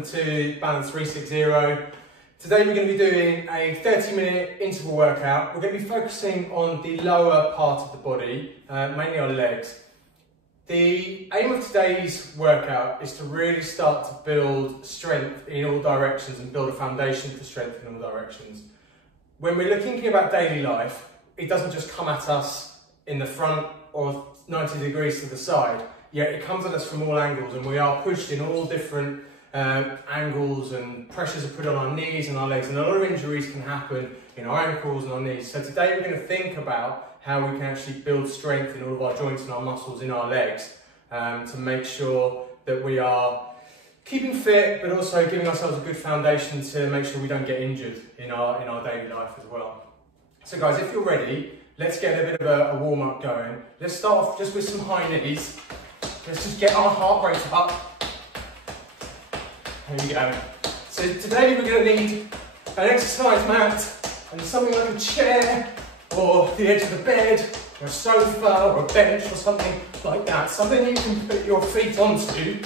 welcome to Balance 360. Today we're going to be doing a 30-minute interval workout. We're going to be focusing on the lower part of the body, mainly our legs. The aim of today's workout is to really start to build strength in all directions and build a foundation for strength in all directions. When we're thinking about daily life, it doesn't just come at us in the front or 90 degrees to the side. Yeah, it comes at us from all angles, and we are pushed in all different angles, and pressures are put on our knees and our legs, and a lot of injuries can happen in our ankles and our knees. So today we're going to think about how we can actually build strength in all of our joints and our muscles in our legs to make sure that we are keeping fit, but also giving ourselves a good foundation to make sure we don't get injured in our daily life as well. So guys, if you're ready, let's get a bit of a warm-up going. Let's start off just with some high knees. Let's just get our heart rate up. There you go. So today we're going to need an exercise mat and something like a chair or the edge of the bed or a sofa or a bench or something like that. Something you can put your feet onto. You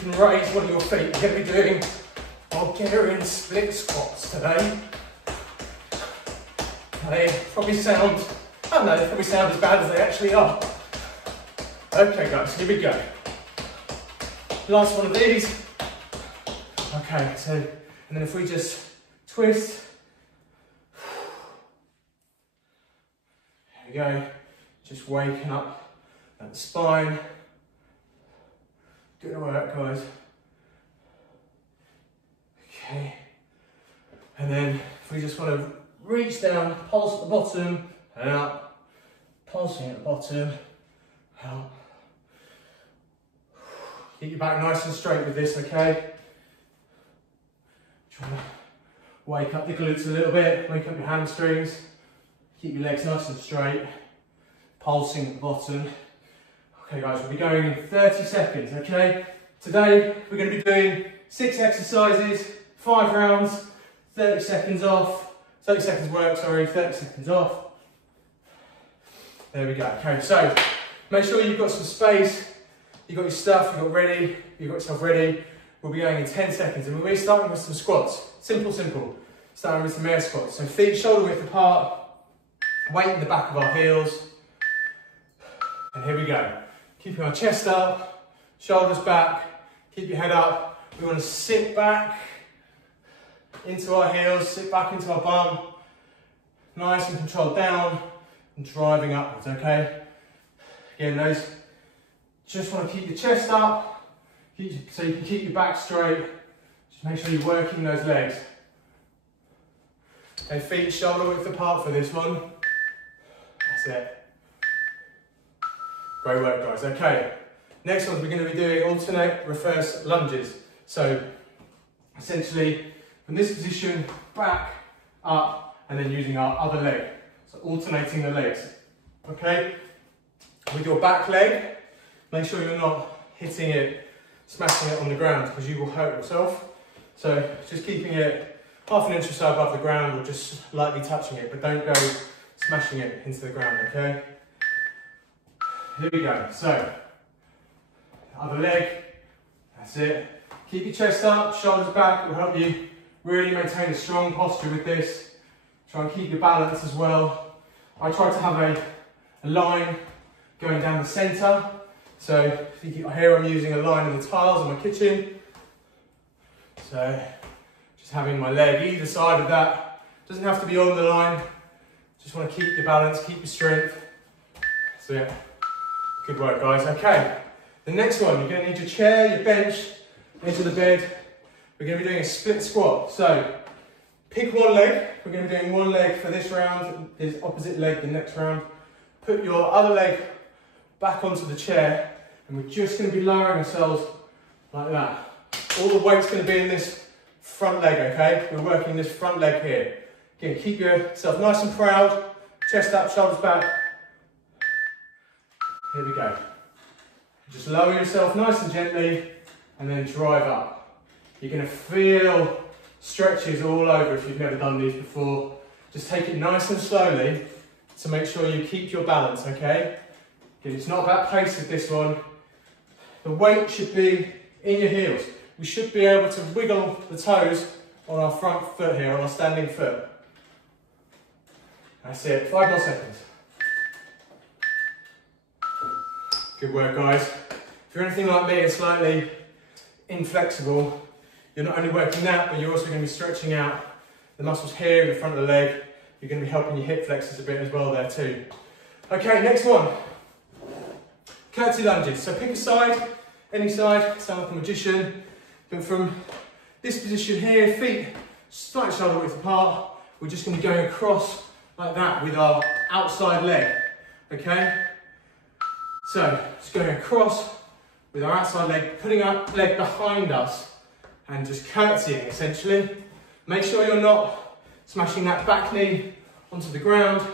can raise one of your feet. We're going to be doing Bulgarian split squats today. They probably sound, I don't know, they probably sound as bad as they actually are. Okay guys, here we go. Last one of these. Okay, so, and then if we just twist. There we go. Just waking up at the spine. Good work, guys. Okay. And then if we just want to reach down, pulse at the bottom, and up. Pulsing at the bottom, out. Keep your back nice and straight with this, okay? Try to wake up the glutes a little bit, wake up your hamstrings. Keep your legs nice and straight. Pulsing at the bottom. Okay guys, we'll be going in 30 seconds, okay? Today, we're going to be doing 6 exercises, 5 rounds, 30 seconds off. 30 seconds work, sorry, 30 seconds off. There we go. Okay, so make sure you've got some space. You've got your stuff, you've got yourself ready. We'll be going in 10 seconds, and we'll be starting with some squats. Simple. Starting with some air squats. So feet shoulder width apart, weight in the back of our heels. And here we go. Keeping our chest up, shoulders back, keep your head up. We want to sit back into our heels, sit back into our bum. Nice and controlled down and driving upwards, okay? Again, those. Just want to keep your chest up, so you can keep your back straight. Just make sure you're working those legs. Okay, feet shoulder width apart for this one. That's it. Great work, guys. Okay, next one we're going to be doing alternate reverse lunges. So essentially, from this position, back, up, and then using our other leg. So alternating the legs. Okay, with your back leg, make sure you're not hitting it, smashing it on the ground, because you will hurt yourself. So just keeping it half an inch or so above the ground, or just lightly touching it, but don't go smashing it into the ground, okay? Here we go. So, other leg, that's it. Keep your chest up, shoulders back. It will help you really maintain a strong posture with this. Try and keep your balance as well. I try to have a line going down the centre. So here I'm using a line of the tiles in my kitchen. So just having my leg either side of that. Doesn't have to be on the line. Just want to keep your balance, keep your strength. So yeah, good work guys. Okay, the next one, you're going to need your chair, your bench, edge of the bed. We're going to be doing a split squat. So pick one leg. We're going to be doing one leg for this round, this opposite leg the next round. Put your other leg back onto the chair, and we're just going to be lowering ourselves like that. All the weight's going to be in this front leg, okay? We're working this front leg here. Again, keep yourself nice and proud, chest up, shoulders back. Here we go. Just lower yourself nice and gently, and then drive up. You're going to feel stretches all over if you've never done these before. Just take it nice and slowly to make sure you keep your balance, okay? It's not about pace with this one. The weight should be in your heels. We should be able to wiggle the toes on our front foot here, on our standing foot. That's it, 5 more seconds. Good work, guys. If you're anything like me and slightly inflexible, you're not only working that, but you're also going to be stretching out the muscles here in the front of the leg. You're going to be helping your hip flexors a bit as well there too. Okay, next one. Curtsy lunges. So pick a side, any side, sound like a magician. But from this position here, feet slightly shoulder width apart, we're just going to be going across like that with our outside leg. Okay? So, just going across with our outside leg, putting our leg behind us and just curtsying essentially. Make sure you're not smashing that back knee onto the ground.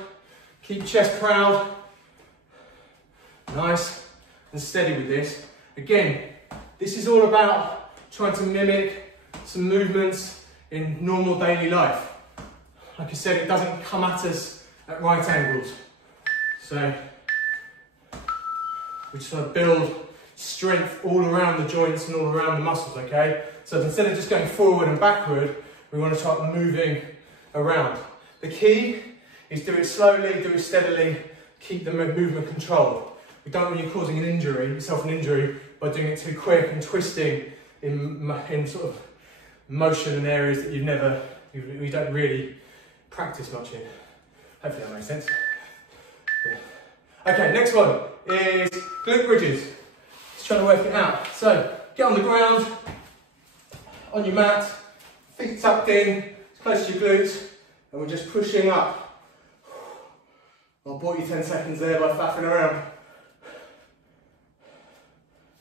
Keep chest proud. Nice and steady with this. Again, this is all about trying to mimic some movements in normal daily life. Like I said, it doesn't come at us at right angles. So, we just want to build strength all around the joints and all around the muscles, okay? So instead of just going forward and backward, we want to start moving around. The key is do it slowly, do it steadily, keep the movement controlled. We don't want you causing an injury, yourself an injury, by doing it too quick and twisting in sort of motion in areas that you don't really practice much in. Hopefully that makes sense. Okay, next one is glute bridges. Just trying to work it out. So, get on the ground, on your mat, feet tucked in, as close to your glutes, and we're just pushing up. I'll bought you 10 seconds there by faffing around.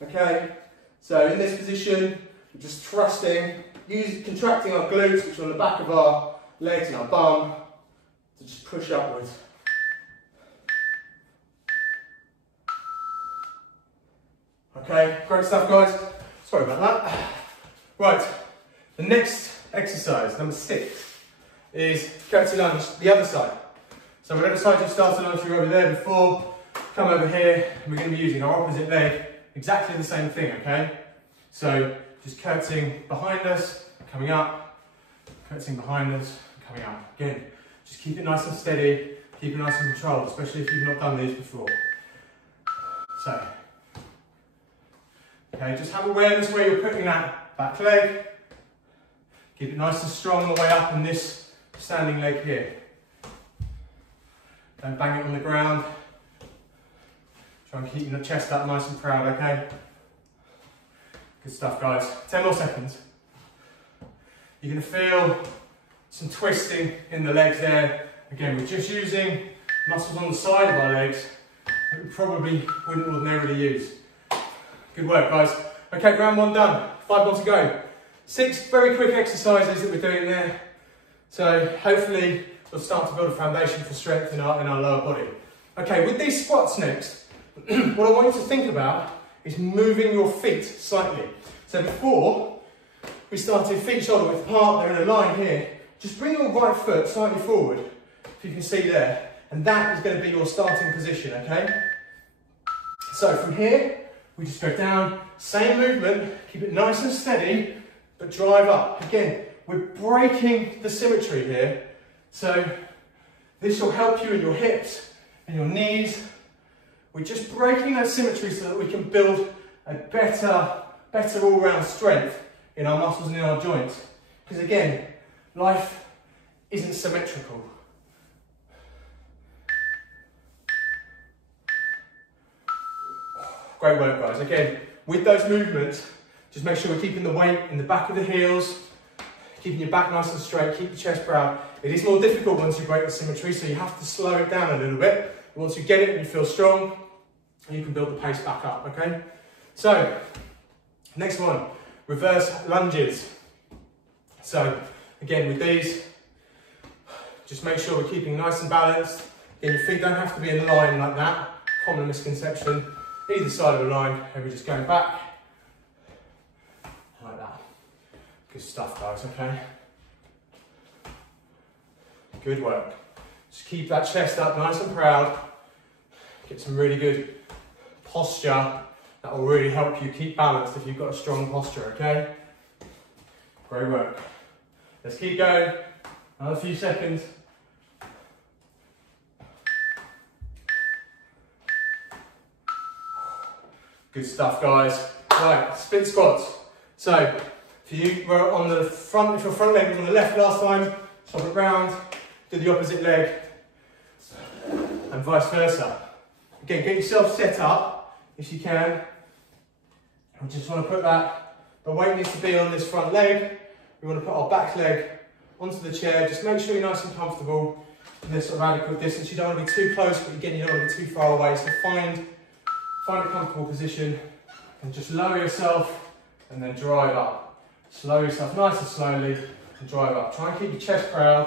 Okay, so in this position, we're just thrusting, contracting our glutes, which are on the back of our legs and our bum, to just push upwards. Okay, great stuff, guys. Sorry about that. Right, the next exercise, number 6, is curtsy lunge, the other side. So whatever side you started on, if you were over there before, come over here, and we're going to be using our opposite leg, exactly the same thing, okay? So just curtsying behind us, coming up, curtsying behind us, coming up. Again, just keep it nice and steady, keep it nice and controlled, especially if you've not done these before. So, okay, just have awareness where you're putting that back leg. Keep it nice and strong all the way up in this standing leg here. Don't bang it on the ground. Try and keep your chest up nice and proud, okay? Good stuff, guys. 10 more seconds. You're going to feel some twisting in the legs there. Again, we're just using muscles on the side of our legs that we probably wouldn't ordinarily use. Good work, guys. Okay, round 1 done. 5 more to go. 6 very quick exercises that we're doing there. So hopefully we'll start to build a foundation for strength in our lower body. Okay, with these squats next, what I want you to think about is moving your feet slightly. So before we started feet shoulder width apart, they're in a line here. Just bring your right foot slightly forward, if you can see there, and that is going to be your starting position, okay? So from here, we just go down, same movement, keep it nice and steady, but drive up. Again, we're breaking the symmetry here, so this will help you in your hips and your knees. We're just breaking that symmetry so that we can build a better all-round strength in our muscles and in our joints. Because again, life isn't symmetrical. Great work, guys. Again, with those movements, just make sure we're keeping the weight in the back of the heels, keeping your back nice and straight, keep your chest proud. It is more difficult once you break the symmetry, so you have to slow it down a little bit. Once you get it and you feel strong, you can build the pace back up, okay? So, next one, reverse lunges. So, again, with these, just make sure we're keeping nice and balanced. Again, your feet don't have to be in line like that. Common misconception. Either side of the line, and we're just going back. Like that. Good stuff, guys, okay? Good work. Just keep that chest up nice and proud. Get some really good posture That will really help you keep balanced if you've got a strong posture, okay? Great work. Let's keep going. Another few seconds. Good stuff, guys. Right, split squats. So, if you were on the front, if your front leg was on the left last time, swap it round, do the opposite leg, and vice versa. Again, get yourself set up, if you can. We just want to put that, the weight needs to be on this front leg. We want to put our back leg onto the chair. Just make sure you're nice and comfortable in this sort of adequate distance. You don't want to be too close, but again, you don't want to be too far away. So find a comfortable position and just lower yourself and then drive up. Slow yourself nice and slowly and drive up. Try and keep your chest proud,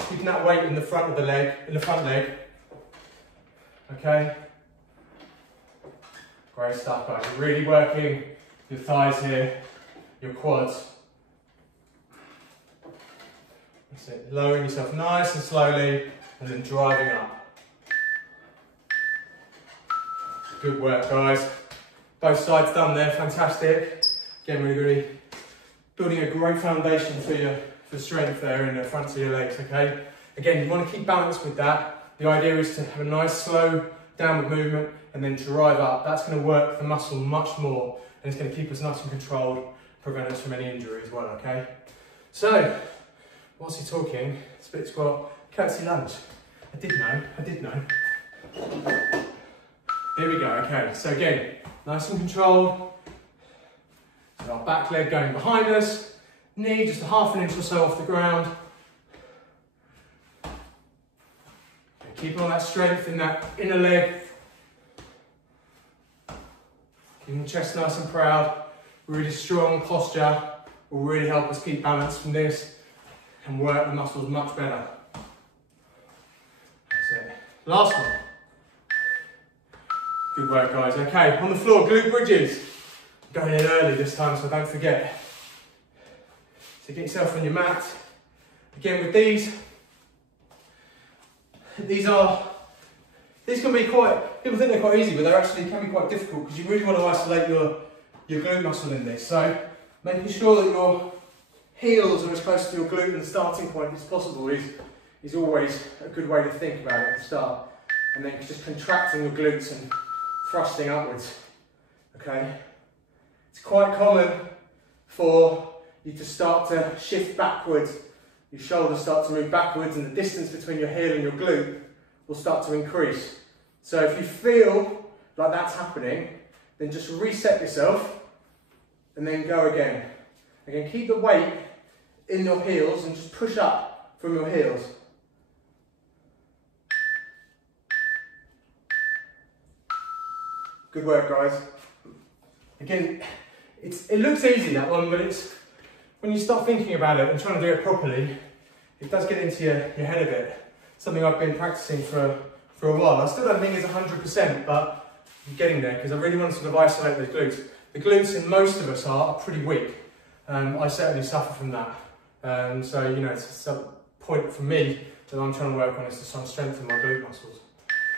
keeping that weight in the front of the leg, in the front leg. Okay? Great stuff, guys. You're really working your thighs here, your quads. That's it. Lowering yourself nice and slowly and then driving up. Good work, guys. Both sides done there, fantastic. Again, we're really building a great foundation for strength there in the fronts of your legs, okay? Again, you want to keep balance with that. The idea is to have a nice slow downward movement and then drive up. That's going to work the muscle much more and it's going to keep us nice and controlled, prevent us from any injury as well, okay? So, whilst you're talking, split squat, curtsy lunge. I did know. Here we go, okay, so again, nice and controlled. So our back leg going behind us, knee just a half an inch or so off the ground. And keeping all that strength in that inner leg. Keeping the chest nice and proud. Really strong posture will really help us keep balance from this and work the muscles much better. That's it. Last one. Good work, guys. Okay, on the floor, glute bridges. Going in early this time, so don't forget. So get yourself on your mat. Again, with these can be quite, people think they're quite easy, but they actually can be quite difficult because you really want to isolate your glute muscle in this. So making sure that your heels are as close to your glute and the starting point as possible is always a good way to think about it at the start. And then just contracting your glutes and thrusting upwards, okay? It's quite common for you to start to shift backwards, your shoulders start to move backwards and the distance between your heel and your glute will start to increase. So if you feel like that's happening, then just reset yourself and then go again. Again, keep the weight in your heels and just push up from your heels. Good work, guys. Again, it looks easy, that one, but it's when you start thinking about it and trying to do it properly, it does get into your head a bit. Something I've been practicing for a while. I still don't think it's 100%, but I'm getting there because I really want to sort of isolate those glutes. The glutes in most of us are pretty weak. I certainly suffer from that. So, you know, it's a point for me that I'm trying to work on is to try and strengthen my glute muscles.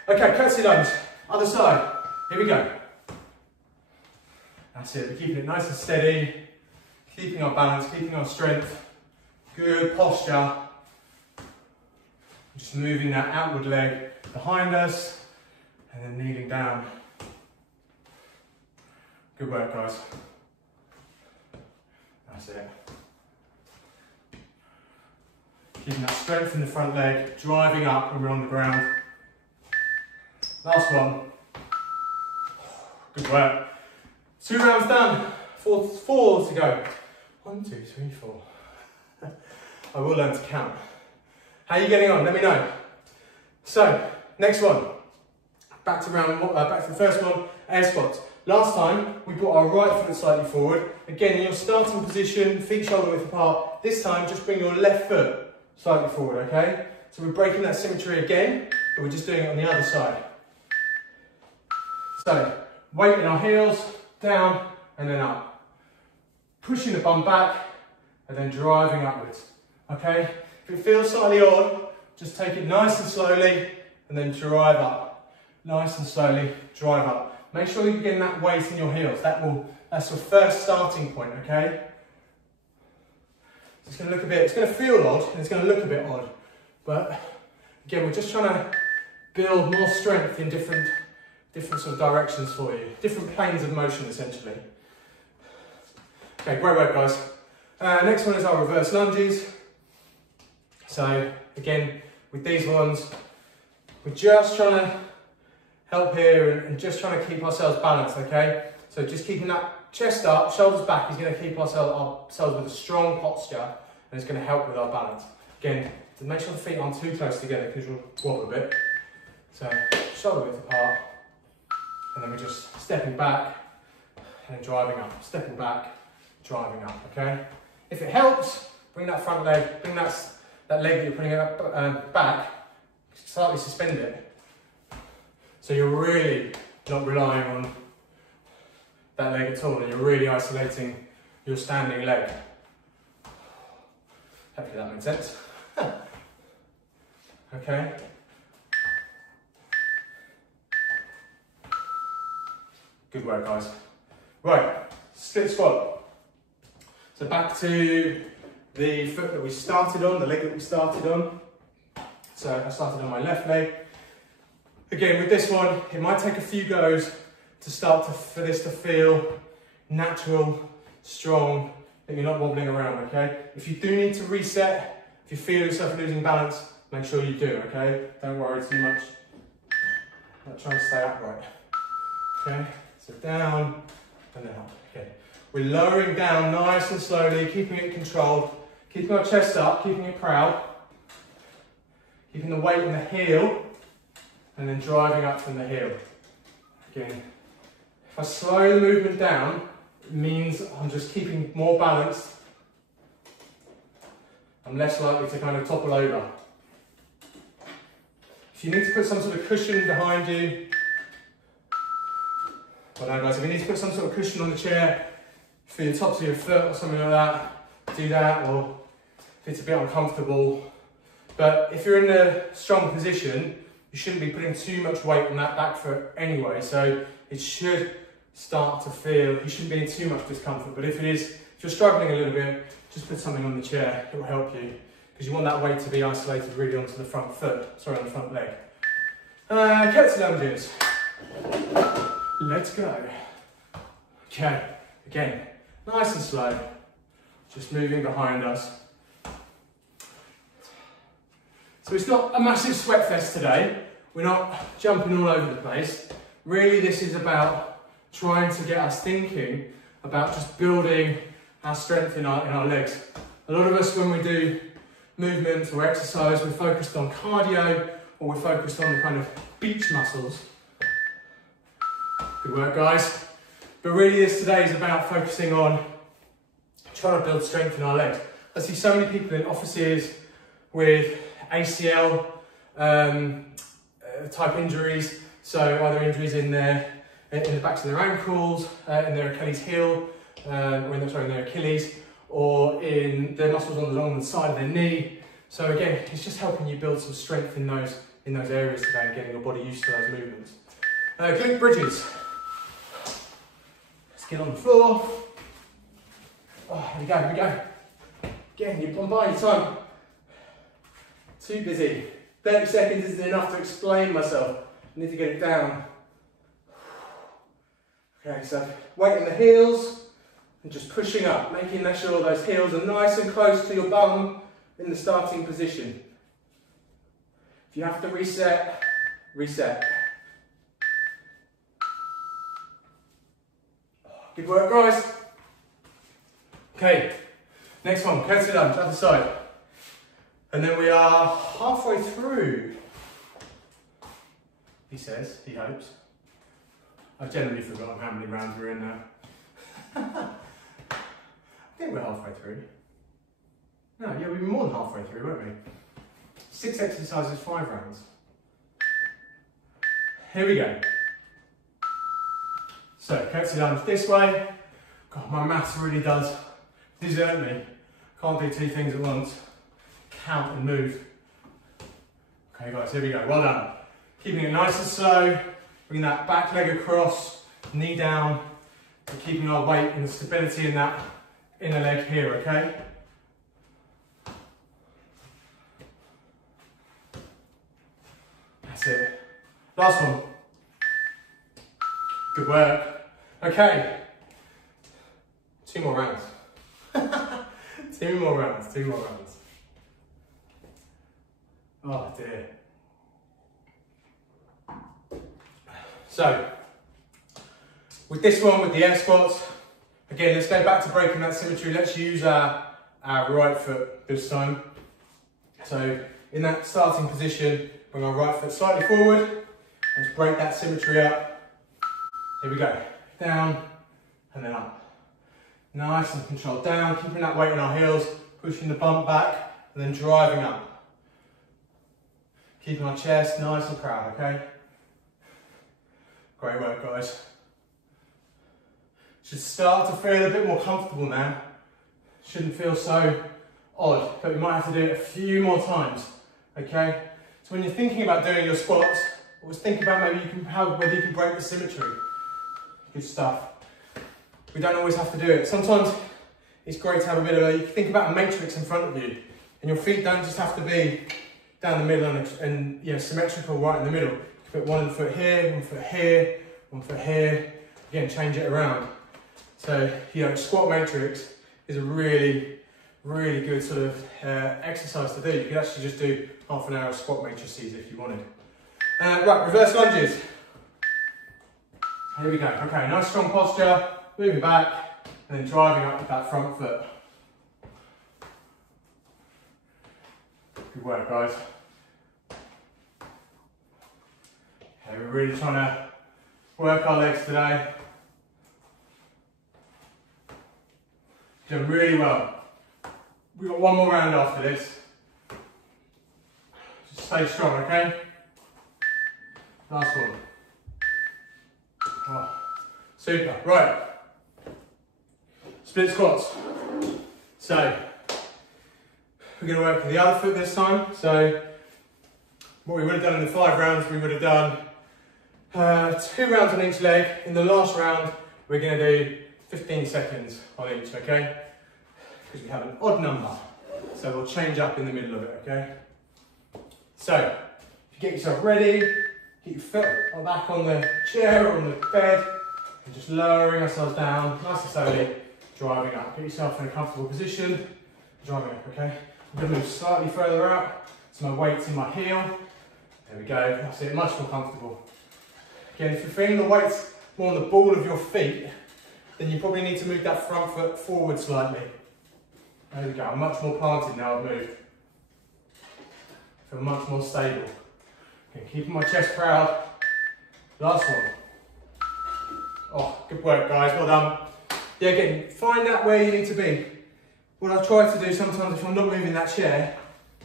Okay, curtsy lunge, other side. Here we go. That's it, we're keeping it nice and steady, keeping our balance, keeping our strength, good posture. Just moving that outward leg behind us and then kneeling down. Good work, guys. That's it. Keeping that strength in the front leg, driving up when we're on the ground. Last one. Good work. 2 rounds done. Four to go. 1, 2, 3, 4. I will learn to count. How are you getting on? Let me know. So, next one. Back to the first one, air squats. Last time, we brought our right foot slightly forward. Again, in your starting position, feet shoulder width apart. This time, just bring your left foot slightly forward, okay? So we're breaking that symmetry again, but we're just doing it on the other side. So, weight in our heels, down, and then up. Pushing the bum back, and then driving upwards, okay? If it feels slightly odd, just take it nice and slowly, and then drive up. Nice and slowly, drive up. Make sure you're getting that weight in your heels. That's your first starting point, okay? It's going to look a bit, it's going to feel odd, and it's going to look a bit odd. But again, we're just trying to build more strength in different sort of directions for you. Different planes of motion, essentially. Okay, great work, guys. Next one is our reverse lunges. So again, with these ones, we're just trying to help here and just trying to keep ourselves balanced, okay? So just keeping that chest up, shoulders back is going to keep ourselves with a strong posture, and it's going to help with our balance. Again, to make sure the feet aren't too close together because you'll wobble a bit. So shoulder width apart, and then we're just stepping back and driving up, stepping back, driving up, okay? If it helps, bring that front leg, bring that leg that you're putting up, back, slightly suspend it. So you're really not relying on that leg at all, and you're really isolating your standing leg. Hopefully that makes sense. Okay. Good work, guys. Right, split squat. So back to the foot that we started on, the leg that we started on. So I started on my left leg. Again, with this one, it might take a few goes to for this to feel natural, strong, that you're not wobbling around, okay? If you do need to reset, if you feel yourself losing balance, make sure you do, okay? Don't worry too much. Not trying to stay upright. Okay, so down and then up. Okay, we're lowering down nice and slowly, keeping it controlled, keeping our chest up, keeping it proud, keeping the weight in the heel, and then driving up from the heel. Again, if I slow the movement down, it means I'm just keeping more balanced. I'm less likely to kind of topple over. If you need to put some sort of cushion behind you, well, no, guys, if you need to put some sort of cushion on the chair for your tops of your foot or something like that, do that, or if it's a bit uncomfortable. But if you're in a strong position, you shouldn't be putting too much weight on that back foot anyway, so it should start to feel, you shouldn't be in too much discomfort. But if you're struggling a little bit, just put something on the chair, it will help you, because you want that weight to be isolated really onto the front foot, sorry, on the front leg. CURTSY lunges. Let's go. Okay, again, nice and slow, just moving behind us. So it's not a massive sweat fest today. We're not jumping all over the place. Really, this is about trying to get us thinking about just building our strength in our legs. A lot of us, when we do movements or exercise, we're focused on cardio, or we're focused on the kind of beach muscles. Good work, guys. But really, this today is about focusing on trying to build strength in our legs. I see so many people in offices with ACL type injuries, so either injuries in the backs of their ankles, in their Achilles heel, or in their Achilles, or in their muscles along the side of their knee. So again, it's just helping you build some strength in those areas today and getting your body used to those movements. Glute bridges. Let's get on the floor. Oh, here we go, here we go. Again, I'm buying time. Too busy. 30 seconds isn't enough to explain myself. I need to get it down. Okay, so weight in the heels and just pushing up, making sure those heels are nice and close to your bum in the starting position. If you have to reset, reset. Good work, guys. Okay, next one, CURTSY lunge, other side. And then we are halfway through, he says, he hopes. I've generally forgotten how many rounds we're in now. I think we're halfway through. No, yeah, we've been more than halfway through, weren't we? 6 exercises, 5 rounds. Here we go. So, CURTSY lunge this way. God, my maths really does desert me. Can't do 2 things at once. Count and move. Okay guys, here we go, well done. Keeping it nice and slow, bring that back leg across, knee down, and keeping our weight and the stability in that inner leg here, okay? That's it. Last one. Good work. Okay. 2 more rounds. 2 more rounds, 2 more rounds. Oh dear. So, with this one, with the air squats, again, let's go back to breaking that symmetry. Let's use our right foot this time. So, in that starting position, bring our right foot slightly forward. Let's break that symmetry up. Here we go. Down and then up. Nice and controlled. Down, keeping that weight in our heels, pushing the bump back, and then driving up. Keeping our chest nice and proud, okay? Great work, guys. Should start to feel a bit more comfortable now. Shouldn't feel so odd, but we might have to do it a few more times, okay? So when you're thinking about doing your squats, always think about maybe whether you can break the symmetry. Good stuff. We don't always have to do it. Sometimes it's great to have a bit of you think about a matrix in front of you, and your feet don't just have to be down the middle and you know, symmetrical right in the middle. You can put one foot here, 1 foot here, 1 foot here. Again, change it around. So, you know, squat matrix is a really, really good sort of exercise to do. You could actually just do half an hour of squat matrices if you wanted. Right, reverse lunges. Here we go. Okay, nice strong posture, moving back, and then driving up with that front foot. Good work, guys. Okay, we're really trying to work our legs today. Doing really well. We've got 1 more round after this. Just stay strong, okay? Last one. Oh, super. Right. Split squats. So, we're going to work with the other foot this time. So, what we would have done in the 5 rounds, we would have done 2 rounds on each leg. In the last round, we're going to do 15 seconds on each, okay? Because we have an odd number. So we'll change up in the middle of it, okay? So, if you get yourself ready, get your foot back on the chair or on the bed, and just lowering ourselves down, nice and slowly, driving up. Get yourself in a comfortable position, driving up, okay? I'm going to move slightly further out, so my weight's in my heel. There we go, that's it, much more comfortable. Again, if you're feeling the weight's more on the ball of your feet, then you probably need to move that front foot forward slightly. There we go, I'm much more planted now I've moved. Feel much more stable. Okay, keeping my chest proud. Last one. Oh, good work, guys, well done. Yeah, again, find out where you need to be. What I try to do sometimes if I'm not moving that chair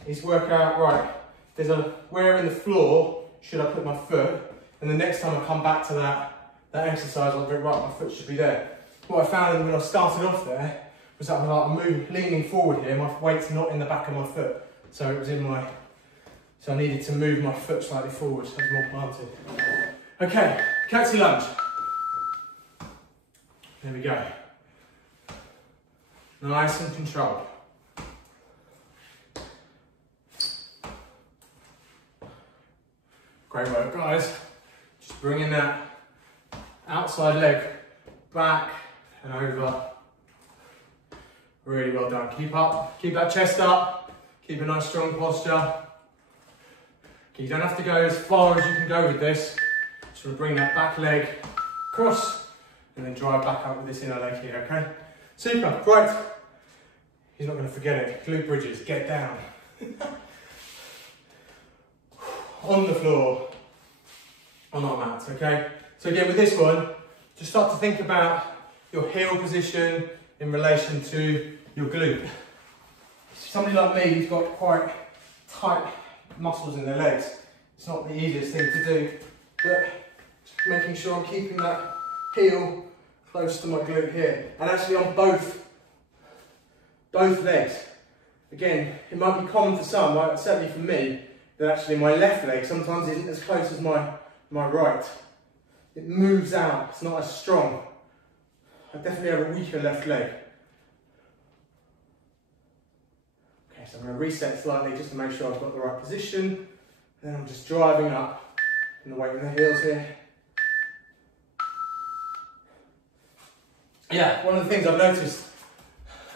is work out, right, there's where in the floor should I put my foot, and the next time I come back to that exercise, I'll go, right, my foot should be there. What I found when I started off there was that I'm leaning forward here, my weight's not in the back of my foot, so it was in my, so I needed to move my foot slightly forward so it's more planted. Okay, curtsy lunge. There we go. Nice and controlled. Great work, guys. Just bringing that outside leg back and over. Really well done. Keep up, keep that chest up, keep a nice strong posture. Okay, you don't have to go as far as you can go with this. Just want to bring that back leg across and then drive back up with this inner leg here, okay? Super, right. He's not going to forget it. Glute bridges, get down. On the floor, on our mats, okay? So again, with this one, just start to think about your heel position in relation to your glute. Somebody like me who's got quite tight muscles in their legs, it's not the easiest thing to do, but just making sure I'm keeping that heel close to my glute here, and actually on both legs. Again, it might be common for some, right? Certainly for me, that actually my left leg sometimes isn't as close as my right. it moves out, it's not as strong. I definitely have a weaker left leg. Okay, so I'm going to reset slightly just to make sure I've got the right position. Then I'm just driving up and the weight in the heels here. Yeah, one of the things I've noticed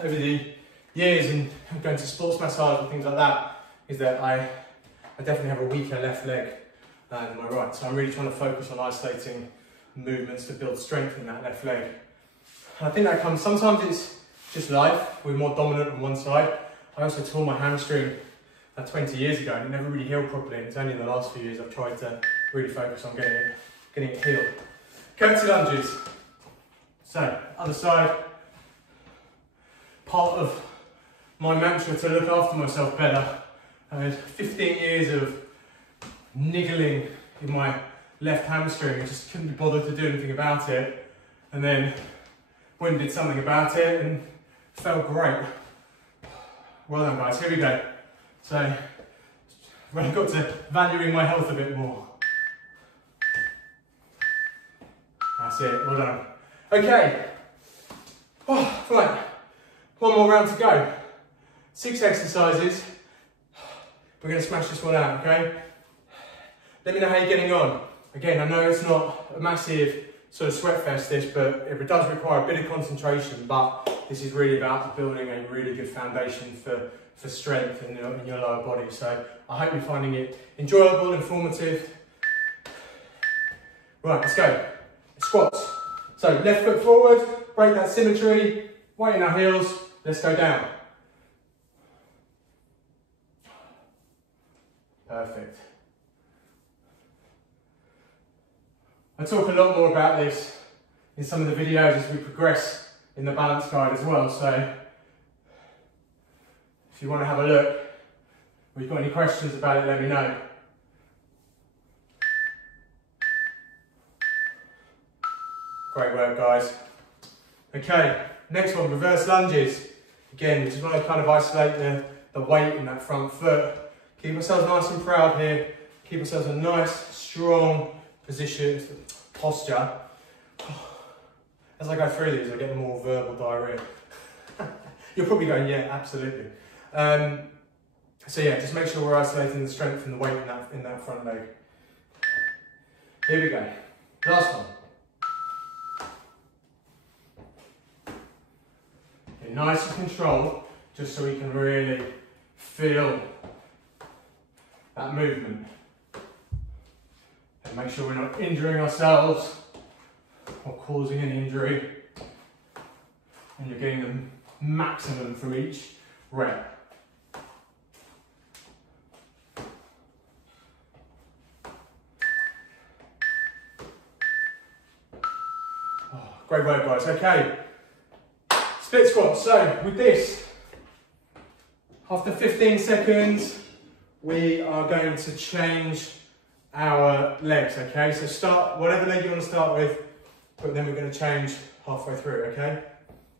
over the years in going to sports massage and things like that is that I definitely have a weaker left leg than my right. So I'm really trying to focus on isolating movements to build strength in that left leg. I think that comes, sometimes it's just life, we're more dominant on one side. I also tore my hamstring 20 years ago and it never really healed properly, and it's only in the last few years I've tried to really focus on getting it healed. Curtsy lunges. So, other side. Part of my mantra to look after myself better. I had 15 years of niggling in my left hamstring. I just couldn't be bothered to do anything about it. And then went and did something about it and felt great. Well done guys, here we go. So, I've got to valuing my health a bit more. That's it, well done. Okay, right, one more round to go. 6 exercises. We're going to smash this one out, okay? Let me know how you're getting on. Again, I know it's not a massive sort of sweat fest this, but it does require a bit of concentration, but this is really about building a really good foundation for strength in your lower body. So I hope you're finding it enjoyable, informative. Right, let's go. Squats. So left foot forward, break that symmetry, weight in our heels, let's go down. Perfect. I talk a lot more about this in some of the videos as we progress in the balance guide as well, so if you want to have a look, or you've got any questions about it, let me know. Great work guys. Okay, next one, reverse lunges. Again, we just want to kind of isolate the weight in that front foot. Keep ourselves nice and proud here. Keep ourselves a nice, strong position, posture. As I go through these, I get more verbal diarrhea. You're probably going, yeah, absolutely. So yeah, just make sure we're isolating the strength and the weight in that front leg. Here we go. Last one. Okay, nice and controlled, just so we can really feel that movement. And make sure we're not injuring ourselves or causing an injury. And you're getting the maximum from each rep. Oh, great work guys, okay. Split squat, so with this, after 15 seconds, we are going to change our legs, okay? So start, whatever leg you want to start with, but then we're going to change halfway through, okay?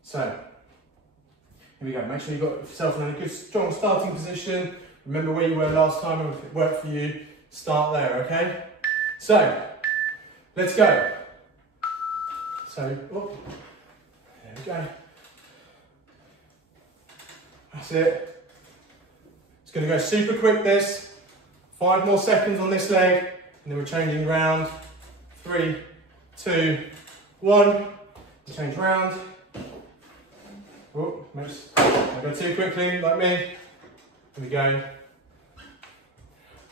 So, here we go. Make sure you've got yourself in a good, strong starting position. Remember where you were last time, and if it worked for you, start there, okay? So, let's go. So, oh, there we go. That's it. It's going to go super quick this. 5 more seconds on this leg, and then we're changing round. 3, 2, 1. Change round. Oh, don't go too quickly, like me. Here we go.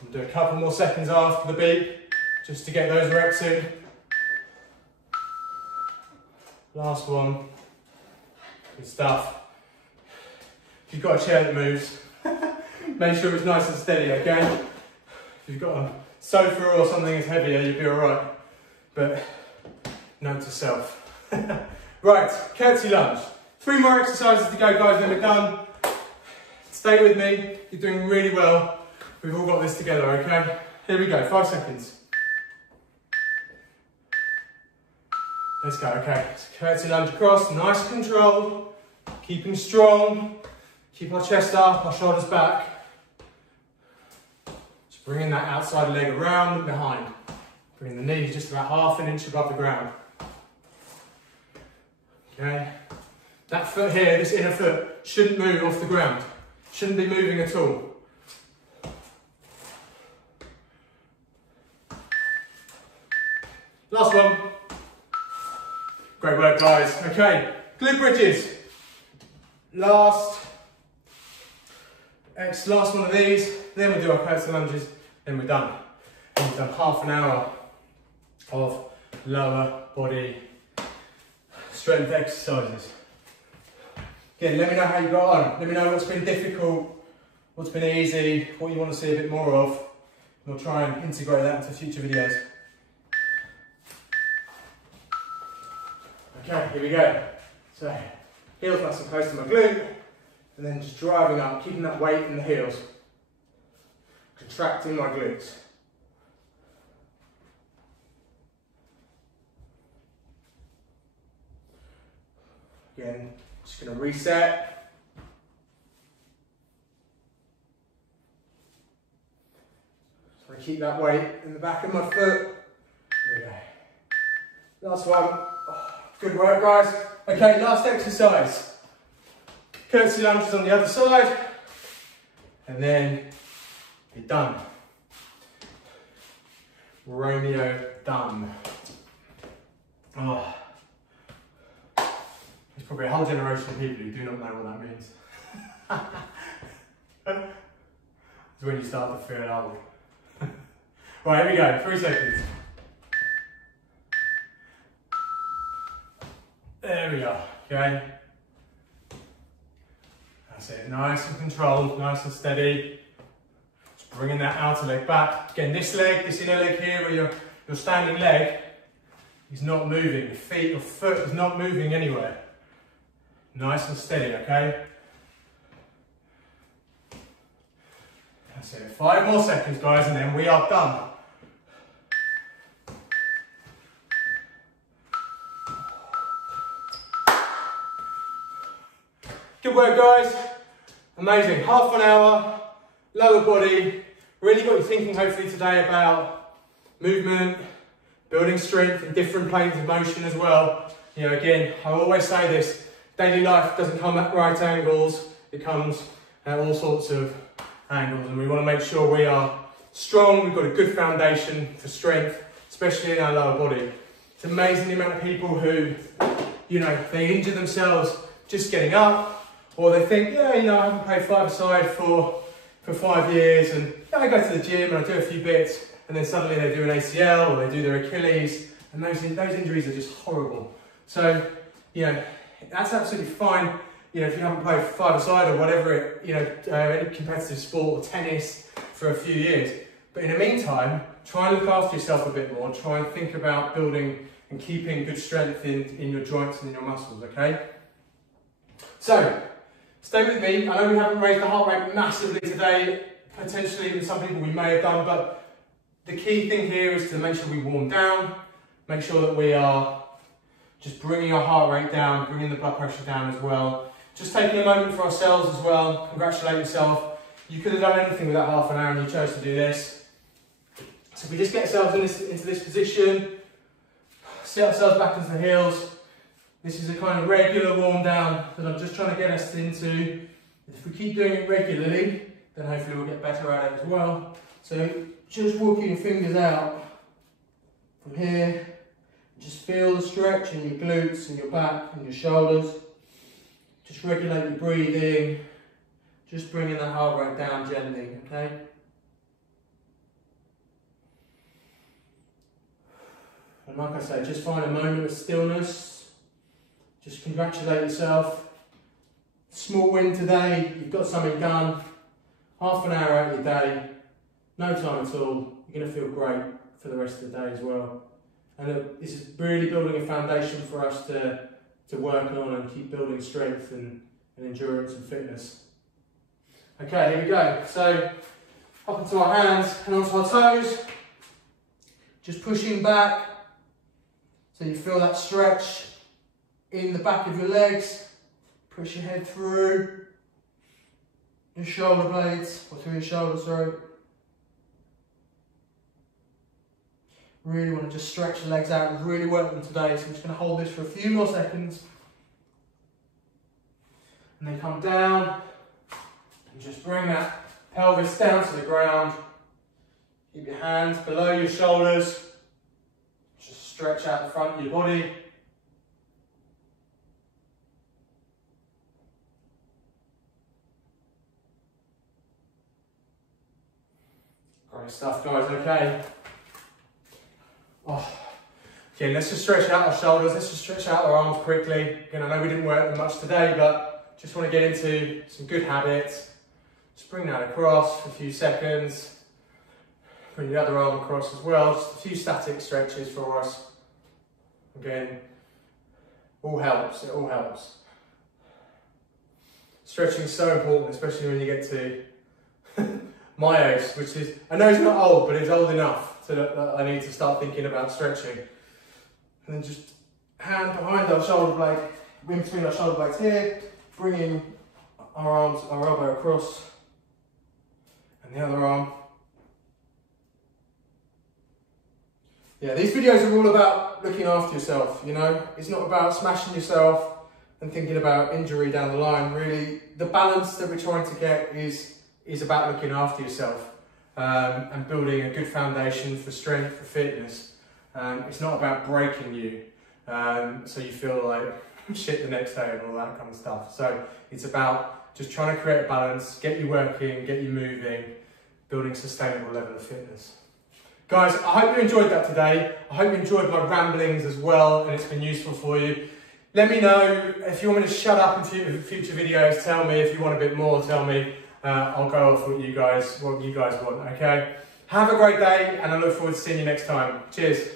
We'll do a couple more seconds after the beat, just to get those reps in. Last one. Good stuff. If you've got a chair that moves, make sure it's nice and steady, okay? If you've got a sofa or something that's heavier, you'll be alright. But note to self. Right, curtsy lunge. 3 more exercises to go, guys, then we're done. Stay with me, you're doing really well. We've all got this together, okay? Here we go, 5 seconds. Let's go, okay. So curtsy lunge across, nice and controlled. Keeping strong. Keep our chest up, our shoulders back. Just bringing that outside leg around and behind. Bring the knees just about half an inch above the ground. Okay. That foot here, this inner foot, shouldn't move off the ground. Shouldn't be moving at all. Last one. Great work, guys. Okay, glute bridges. Last one of these, then we do our curtsy lunges, then we're done. And we've done half an hour of lower body strength exercises. Again, let me know how you got on. Let me know what's been difficult, what's been easy, what you want to see a bit more of. And we'll try and integrate that into future videos. Okay, here we go. So, heels nice and close to my glute, and then just driving up, keeping that weight in the heels. Contracting my glutes. Again, just going to reset. Just want to keep that weight in the back of my foot. There we go. Last one. Oh, good work, guys. Okay, last exercise. Curtsy lunges on the other side. And then you're done. Romeo done. Oh. There's probably a whole generation of people who do not know what that means. It's when you start to feel old. Right, here we go, 3 seconds. There we are, okay? That's it, nice and controlled, nice and steady. Just bringing that outer leg back. Again, this inner leg here, where your standing leg is not moving. Your foot is not moving anywhere. Nice and steady, okay? That's it, 5 more seconds, guys, and then we are done. Good work, guys. Amazing, half an hour, lower body. Really got you thinking, hopefully, today about movement, building strength in different planes of motion as well. You know, again, I always say this, daily life doesn't come at right angles, it comes at all sorts of angles, and we want to make sure we are strong, we've got a good foundation for strength, especially in our lower body. It's amazing the amount of people who, you know, they injure themselves just getting up, or they think, yeah, you know, I haven't played five-a-side for 5 years, and yeah, I go to the gym and I do a few bits, and then suddenly they do an ACL or they do their Achilles, and those injuries are just horrible. So, you know, that's absolutely fine, you know, if you haven't played five-a-side or whatever, you know, any competitive sport or tennis for a few years. But in the meantime, try and look after yourself a bit more. Try and think about building and keeping good strength in your joints and in your muscles, okay? So, stay with me. I know we haven't raised the heart rate massively today. Potentially, with some people we may have done, but the key thing here is to make sure we warm down, make sure that we are just bringing our heart rate down, bringing the blood pressure down as well. Just taking a moment for ourselves as well. Congratulate yourself. You could have done anything with that half an hour and you chose to do this. So if we just get ourselves into this position, sit ourselves back into the heels. This is a kind of regular warm down that I'm just trying to get us into. If we keep doing it regularly, then hopefully we'll get better at it as well. So just walking your fingers out from here. Just feel the stretch in your glutes and your back and your shoulders. Just regulate your breathing. Just bringing that heart rate down gently, okay? And like I say, just find a moment of stillness. Just congratulate yourself. Small win today, you've got something done. Half an hour out of your day, no time at all. You're going to feel great for the rest of the day as well. And this is really building a foundation for us to work on and keep building strength and endurance and fitness. Okay, here we go. So, up into our hands and onto our toes. Just pushing back so you feel that stretch in the back of your legs. Push your head through your shoulder blades, or through your shoulders, sorry. Really want to just stretch the legs out. We've really worked them today, so I'm just going to hold this for a few more seconds. And then come down and just bring that pelvis down to the ground. Keep your hands below your shoulders. Just stretch out the front of your body. Great stuff, guys, okay. Oh. Again, let's just stretch out our shoulders, let's just stretch out our arms quickly. Again, I know we didn't work them much today, but just want to get into some good habits. Just bring that across for a few seconds. Bring the other arm across as well, just a few static stretches for us. Again, all helps, it all helps. Stretching is so important, especially when you get to my age, which is, I know he's not old, but he's old enough so that I need to start thinking about stretching. And then just hand behind our shoulder blade, in between our shoulder blades here, bringing our arms, our elbow across, and the other arm. Yeah, these videos are all about looking after yourself, you know? It's not about smashing yourself and thinking about injury down the line. Really, the balance that we're trying to get is about looking after yourself and building a good foundation for strength, for fitness. It's not about breaking you so you feel like shit the next day and all that kind of stuff. So it's about just trying to create a balance, get you working, get you moving, building a sustainable level of fitness. Guys, I hope you enjoyed that today. I hope you enjoyed my ramblings as well and it's been useful for you. Let me know if you want me to shut up in future videos. Tell me if you want a bit more, tell me. I'll go off what you guys want, okay? Have a great day and I look forward to seeing you next time. Cheers.